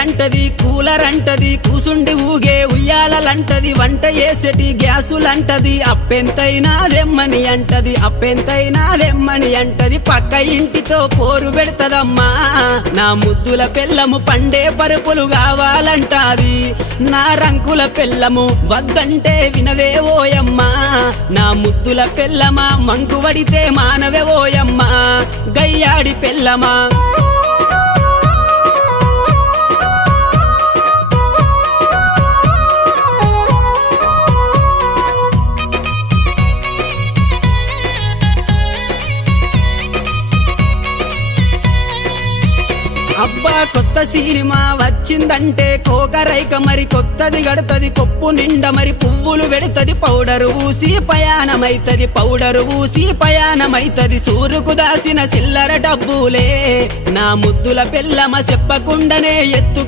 అంటది కూలర్ అంటది కూసుండి ఊగే ఉయ్యాలంటది వంట చేసేటి గ్యాసులంటది అప్పెంతైనా రెమ్మని అంటది అప్పెంతైనా రెమ్మని అంటది పక్క ఇంటితో పోరు పెడతదమ్మా నా ముద్దుల పెళ్ళము పండే పరుపులు కావాలంటాది నా రంకుల పెళ్ళము వద్దంటే వినవే ఓయమ్మా నా ముద్దుల పెళ్ళమా మంకు వడితే మానవే ఓయమ్మా గయ్యాడి పెళ్ళమా అబ్బా కొత్త సినిమా వచ్చిందంటే కోకరైక మరి కొత్తది గడతది కొప్పు నిండా మరి పువ్వులు పెడతది పౌడరు ఊసి పయానమైతది పౌడరు ఊసి పయానమైతది సూరుకు దాసిన చిల్లర డబ్బులే నా ముద్దుల పెళ్ళమ చెప్పకుండానే ఎత్తు